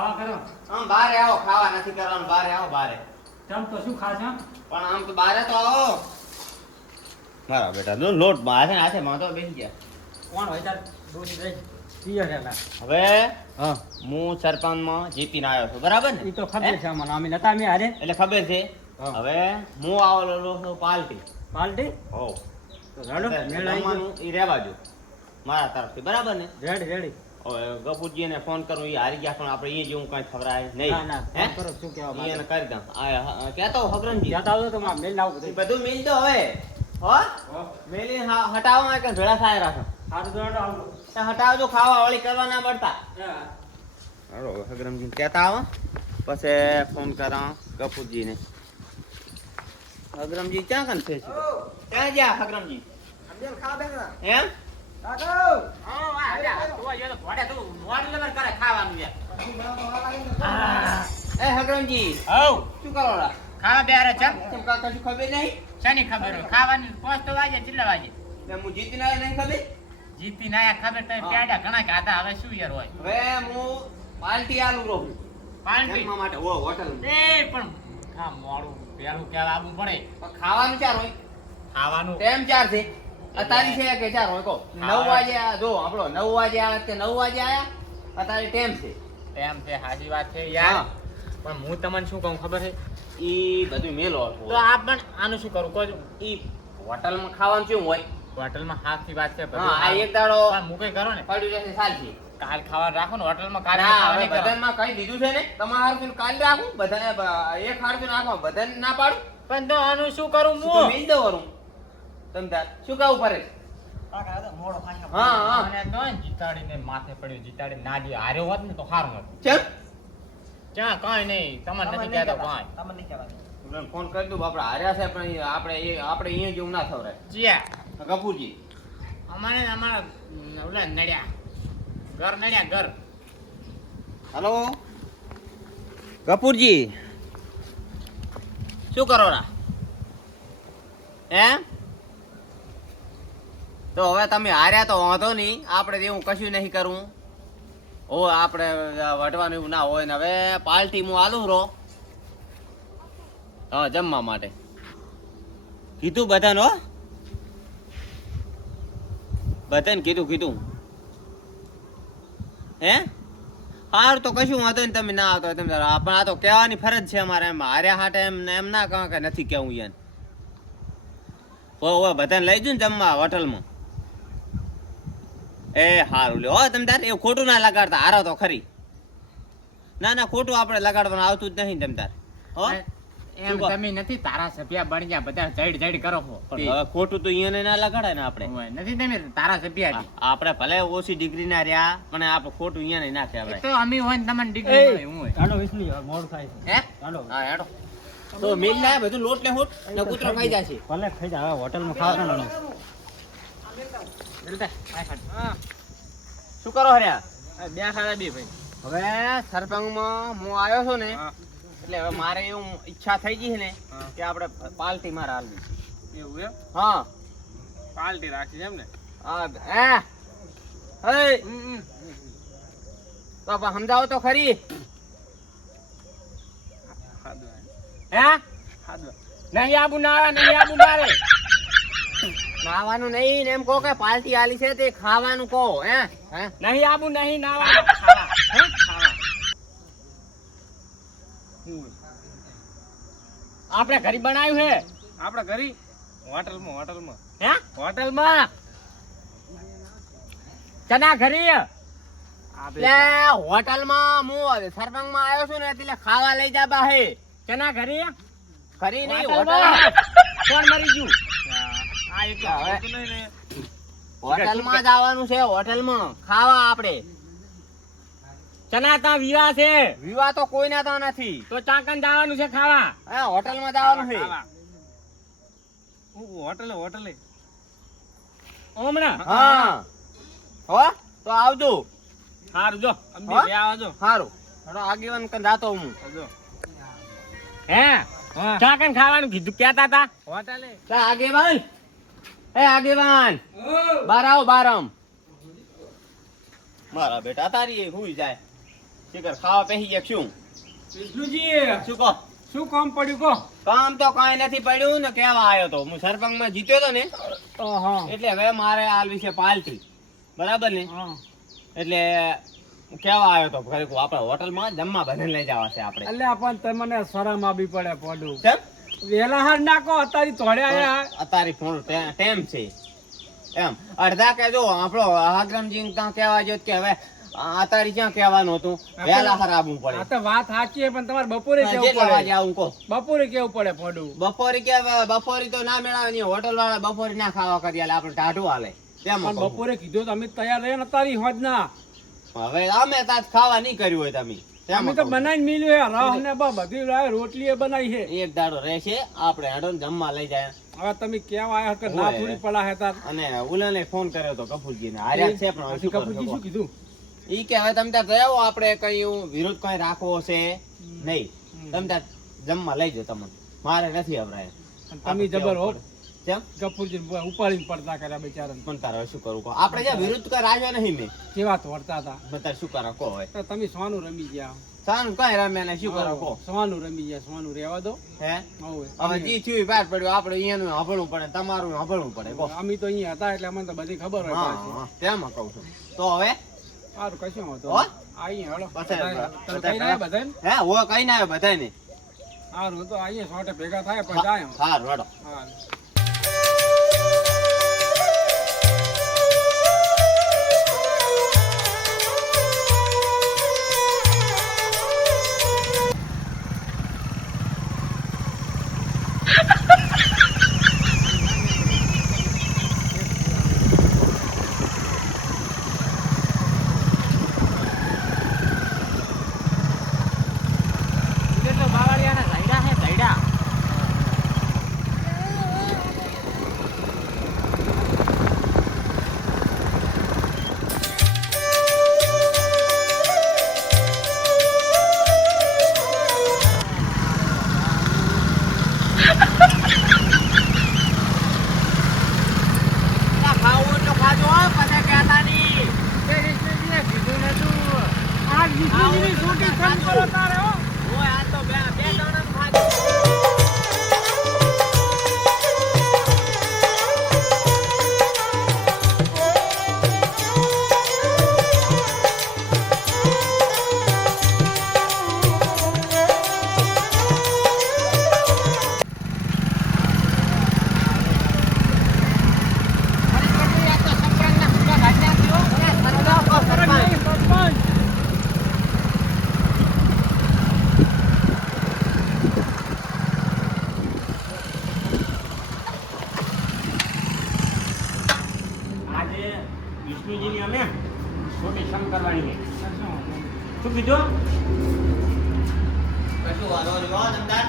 ખાવા કરો. આમ બારે આવો, ખાવા નથી કરવાનું, બારે આવો બારે. તમ તો શું ખાશ આમ? પણ આમ તો બારે તો આવો. મારા બેટા જો લોટ બારે હાથે માં તો બેસી ગયા. કોણ હોય તાર દોસ્ત રહી? પિયર હેલા. હવે હા. હું સરપંચમાં જીતીને આવ્યો છું, બરાબર ને? ઈ તો ખબર છે અમને. અમે નતા અમે હારે. એટલે ખબર છે. હા. હવે હું આવેલો છું પાલટી. પાલટી? હો તો રડો. મેળ આવી ગયો. ઈ રહેવા દો મારા તરફથી, બરાબર ને? Ready ready. હવે ગપુજીને ફોન કરું, ઈ હારી ગયા, પણ આપણે એ જેવું કઈ ખબરાય નહીં. ના ના હે? ફોન કરો શું કહેવા ઈ એને માંગે. કરી દઉં. આ કહેતો હગરનજી. ત્યાં તો આવજો તો માં મેલ લાવું ઈ બધું. બધું મિલ દો હવે. હો? હો. મેલી હટાવો માં કે ભેળા થાય રાખો. હારું તો રડો આવજો. તો હટાવજો, ખાવા વાળી કરવા ના પડતા. હા. હાલો હગરમજી કહેતા આવો, પછી ફોન કરા ગપુજીને. હગરમજી ક્યાં કન છે? ક્યાં ગયા હગરમજી? અંબેલ ખાવા બેઠા. એમ? કાકો. હા આવ્યા. તો જો તો ઘોડે તું મોડી લગન કરે ખાવાનું યાર. એ હગરમજી હવ શું કરો રા? ખાવા બેરે છે કેમ કા કશું ખબર નહીં? શેની ખબર હોય ખાવાની 5 તો વાગે કેટલા વાગે ને હું જીતીને આવ્યો નહીં ખબર? જીતી ના ખબર તમે પેડા ઘણા ખાધા હવે શું યાર હોય હવે હું પાલટી આલુ રહું પાલટી જમવા માટે ઓ હોટલ એ પણ આ મોડું પેલું કેવા આવવું પડે ખાવાનું ચાર હોય, ખાવાનું ટાઈમ ચાર છે. અતારી છે કે ચાર હોય કો? 9 વાગે જો આપણો 9 વાગે આવ્યા કે 9 વાગે આયા, અતારી ટાઈમ છે. એમ છે સાચી વાત છે યાર હા. પણ હું તમને શું કહું ખબર છે ઈ બધું મેલો તો આ પણ આનું શું કરું કહો ઈ હોટલમાં ખાવાનું શું હોય? હોટલમાં હાથની વાત છે હા આ એક દાડો પણ હું કઈ કરો ને પડ્યું જશે સાલથી. કાલ ખાવા રાખો ને હોટલમાં કાલ ના ખાવા હવે નહીં કરો. બધામાં કઈ દીધું છે ને, તમારે હારું કાલ રાખું, બધા એક હારું નાખો, બધાને ના પાડું. પણ તો આનું શું કરું તો હું મિલ દઉં વરું. તમ તાર શું કહું પડે? કાકા આ તો મોડો ખાશા. હા હા મને તો જીતાડીને માથે પડ્યું જીતાડી ના જે હાર્યો હોત ને તો સારું હતું ચલ ક્યાં કાંઈ નહીં તમને નથી કહેતો કાંઈ તમને નહીં કહેવાનું. તમને ફોન કરી દઉં, આપણે હાર્યા છે પણ આપણે અહીંયા જેવું ના થવરાય. જીયા ગફુરજી અમારે અમારા ઓલા નડ્યા ઘર નડ્યા ઘર હલો ગફુરજી શું કરો રા? હે તો હવે તમે હાર્યા તો વાંધો નહીં, આપણે એવું કશું નહીં કરવું. ઓ આપણે વટવાનું એવું ના હોય ને. હવે પાર્ટી હું આલું રો હા જમવા માટે કીધું બધાને. હો બધાને કીધું હે સારું તો કશું વાંધો નહીં, તમે ના આવતો તમે પણ આ તો કહેવાની ફરજ છે અમારે. એમ હાર્યા હાટે એમ ના કહો કે નથી કહેવું યાર. ઓ બધાને લઈ જઉં ને જમવા હોટલમાં. એ સારું લ્યો હો તમે તાર એવું ખોટું ના લગાડતા, હારો તો ખરી. ના ખોટું આપણે લગાડવાનું આવતું જ નહીં તમ તાર. હો એમ તમે નથી તારા સભ્યા બની ગયા બધા જડ કરો છો પણ હવે ખોટું તો અહીંયા ના લગાડાય ને આપણે. ઓય, નથી તમે તારા સભ્યા આપણે ભલે ઓછી ડિગ્રી ના રહ્યા પણ આપણે ખોટું અહીંયા નહીં નાખે આપણે. તો અમે હોય ને તમને ડિગ્રી મળે હું હોય ચાલો વિષ્ણુ હવે મોડું થાય છે. હે ચાલો. હા હેડો તો મિલ લાય બધું લોટ ને હોટ ને કૂતરો ખાઈ જશે. ભલે ખાઈ જા. હવે હોટલમાં ખાવાનું નહીં. હા શું કરો હર્યા? બે ખાડા બે ભાઈ હવે સરપંચમાં હું આવ્યો છું ને હા. એટલે હવે મારે એવું ઈચ્છા થઈ ગઈ છે ને હા. કે આપણે પાર્ટી માં હાલવી. એવું એમ હા પાલટી રાખી એમ ને હા હે તો આપણે સમજાવો તો ખરી. હે નહીં આબુ ના આવે નહીં આબુ મારે નાવાનું નહીં ને એમ કહો કે પાર્ટી આલી છે તે ખાવાનું કહો. હે હે નહીં આબુ નહીં નાવા ખાવા હે ખાવા આપણે ઘરી બનાવ્યું છે આપણે ઘરી હોટલમાં હે હોટલમાં ચના ઘરી એટલે હોટલમાં હું સરપંચમાં આવ્યો છું ને એટલે ખાવા લઈ જા બા હે. ચના ઘરી ખરી નહીં હોટલમાં. હોટલ કોણ મરી ગયું આ એક હવે. હોટલમાં જ આવવાનું છે, હોટલમાં ખાવા આપણે. ચના તા વિવાહ છે વિવાહ તો કોઈના તો નથી, તો ચાકન જવાનું છે ખાવા હા હોટલમાં જ આવવાનું છે. હોટલે હમણાં હા હો તો આવજો. સારું જો હા? બે આવજો સારું હેડો આગેવાન કન જાતો હું. હે ચાકન ખાવાનું કીધું કેતા તા હોટલે તા આગેવાન આગેવાન બાર આવો બાર આમ. મારા બેટા તારી હુઈ જાય શિખર ખાવા બેસી ગયા શું વિષ્ણુજી શું કહો શું કામ પડ્યું કહો? કામ તો કાંઈ નથી પડ્યું ને કેવા આવ્યો તો હું સરપંચમાં જીત્યો તો ને હા એટલે હવે મારે હાલ વિશે પાલટી બરાબર ને હા એટલે કેવા આવ્યો તો ઘરે આપણે હોટલમાં જમવા બધાને લઈ જવા છે આપણે એટલે પણ તમને શરમ આવી પડે પડું કેમ વેલા હાર નાખો અત્યારે થોડે આયા અત્યારે ફોન ટેમ છે એમ અડધા કે જો આપણો હાગ્રામજી ત્યાં કહેવા જો કે હવે અત્યારે ક્યાં કહેવાનું હતું વહેલા હાર આવવું આ પડે તો વાત સાચી છે પણ તમારે બપોરે કેવું જેટલા વાગે પડે આવું કહો બપોરે કેવું પડે પડું બપોરે તો ના મેળાવે નહીં હોટલ વાળા બપોરે ના ખાવા કરી આલે આપણે ટાઢું હાલે તેમ પણ કહું. બપોરે કીધું તમે તૈયાર રહે ને તારી હોજ ના હવે અમે તાજ ખાવા નહીં કર્યું હોય તમે તેમ અમે તો કહું. બનાવીને મિલ્યું હે રહ ને બધી રોટલી બનાવી છે એક દાડો રહેશે આપણે હેડો ને જમવા લઈ જાય હવે તમે કેવા આયા કે ના ઓય. થોડી પડા હે તાર અને ઉલાને ફોન કર્યો તો કપૂરજીને હાર્યા છે પણ હવે શું કરી કપૂરજી શકો? શું કીધું ઈ કે હવે તમે ત્યાં જયા આપણે કઈ એવું વિરોધ કઈ રાખવો છે નહીં તમે ત્યાં જમવા લઈ જાઓ તમને મારે નથી અવરાય અને તમે જબર હો કેમ કપૂરજી ઉપાડીને પડતા કર્યા બિચારાને પણ તારે હવે શું કરવું કહો આપણે જ્યાં વિરોધ કઈ રાખ્યો નહીં મેં કેવા તોડતા હતા બધા શું કરો કહો હવે તો તમે સોનું રમી ગયા સાનું કઈ રમે ને શું કરો કહો સોનું રમી ગયા સોનું રહેવા દો હે હવે હવે જી થયું બહાર પડ્યું આપણે અહીંયાનું સાંભળવું પડે તમારું સાંભળવું પડે કહો અમે તો અહીંયા હતા એટલે અમને તો બધી ખબર હોય હા પાછી. હા તેમાં કહું છું તો હવે સારું કશું હોતો હો? અહીંયા હેડો બધા- તમે કઈ ના બધાને હે હો કઈ ના આવે બધાને સારું તો અહીંયા સોટે ભેગા થાય પછી જાય સારું હેડો હા ખાવું તો ખાજો પછી કહેતા નહીં ઓય આ તો બે ત્રણ ખાજો આજે વિષ્ણુજીની અમે મોટી સમ કરવાની છે શું કીધું કશું વાંધો નહીં હો તમતાર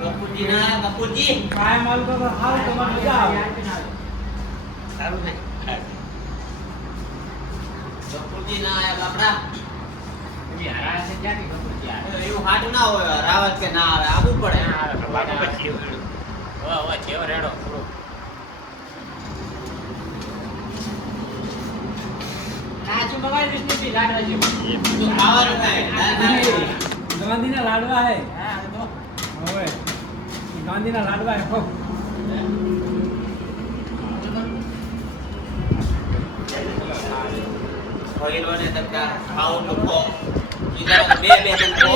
કપૂરજી ના કપૂરજી કાયમ આવતો તો હાલ તમારે મજા આવે સારું થાય કપૂરજી ના આયા બાપડા એવું હાટું ના હોય રાવત કે ના આવે આવવું પડે શું ખાવાનું થાય ગાંધીના લાડવા હે હવે ગાંધીના લાડવા હે હો. ભઈરોને તમતા ખાવું તો ખો ઈધર બે જણ ખો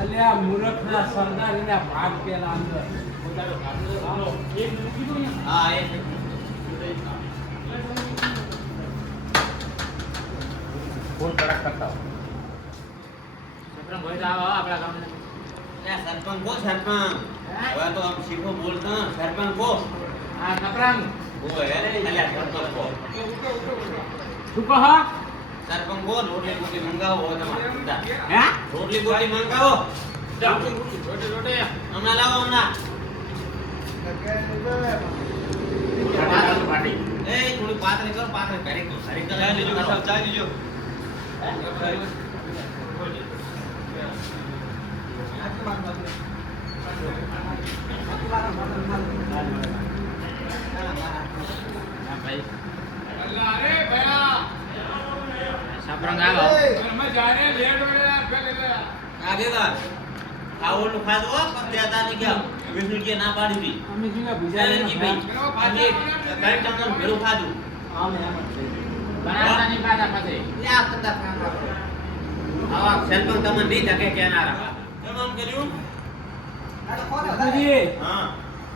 અલ્યા મૂર્ખના સરદારીના ભાગ પેલા અંદર હા એ ફોન કડક કરતા સરપંચ કો સરપંચ હવે તો આમ શીખો બોલતા સરપંચ કો ઓય અલ્યા સરપંચ કો શું કહો સરપંચ કો રોટલી બોટલી મંગાવો હો તમારે હે રોટલી બોટલી મંગાવો હમણાં લાવો હમણાં એ થોડી પાતળી કરો પાતળી કરી દો સારી કરો ચા લીજો આગેવાન ખાવાનું ખાધું હો પણ ત્યાં તાને કેમ વિષ્ણુજીએ ના પાડી હતી શરણજી ભાઈ આજે કઈ તમને ભેળું ખાધું લ્યા કદા આવા સેલ્ફન તમને નહીં ધકે કેનારા કેમ આમ કર્યું હા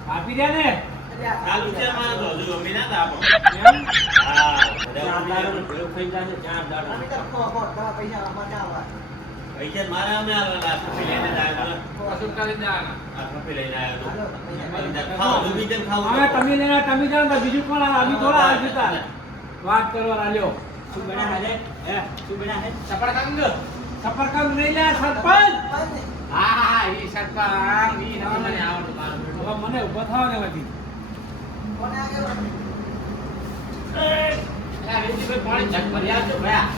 આપી દે ને ચાલુ છે મારે તો હજુ ગમી ના તા આપો એમ હા ચાર દાડાનો ભેળો થઈ જાય છે, ચાર દાડા. પૈસા મારા અમે આવેલા ખપી લઈને આવ્યો કશું કરી દે આ ખપી લઈને આવ્યો ખાઓ બીજું ખાવું હવે તમે લેના તમે જાણો તો બીજું કોણ આવે? અમે થોડા આવી જતા વાત કરવા આલ્યો શું બનાવે છે? હે? શું બનાવે છે? સફરકંદ નહીં લે સરપંચ હા ઈ સરપંચ ઈ ના મને આવડતું મારું હવે મને ઉભો થાવ ને વધી પાણી જગ ભરી આવજો ભયા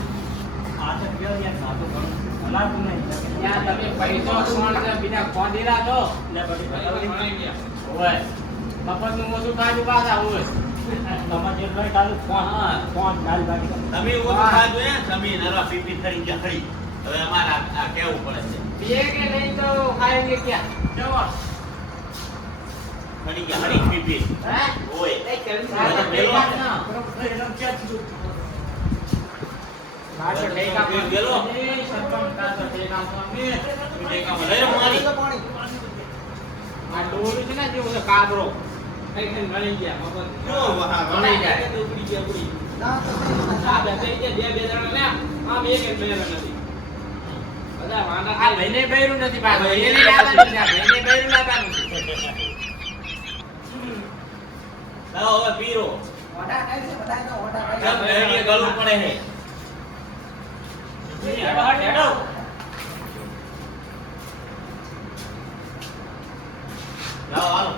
આ તો કેવો યાર સાતો ઘણો. હલાતું નહીં. ત્યાં તમે પૈસો કોણ છે બીજા ખોંડીલા છો લે બધી બતાવી. ઓય મફતનું ઓછું કાઢું પાછા ઓય તમારે જેટલો હોય તારું ફોન. હા. ફોન ગાડી બાકી. તમે ઓછું ખાધું હે તમે નરવા પીપી ખરી ગયા ખરી હવે અમારે આ કેવું પડે છે पिए के नहीं तो खाएंगे क्या? ચલો ખરી ગયા ખરી પીપી हैं? ઓય नहीं कर બધા પેલો काटो टेका गेलो। सरपंच काटो टेका में ટેકામાં લઈ લો મારી આ ડોલું છે ને જે ઓલો કાબરો કઈ કઈ મળી ગયા મગજ જો વહા ગણી જાય ઉપડી ગયા ઉપડી આ બે થઈ ગયા બે જણા લે આમ એક એક મેળો નથી બધા વાંડા આ ભાઈને બૈરું નથી પાછો એને લાવવાનું છે આ ભાઈને બૈરું લાવવાનું છે લાવો હવે પીરો જબ રેડીએ ગળું પડે છે હેડો હટ હેડો લાવો હાલો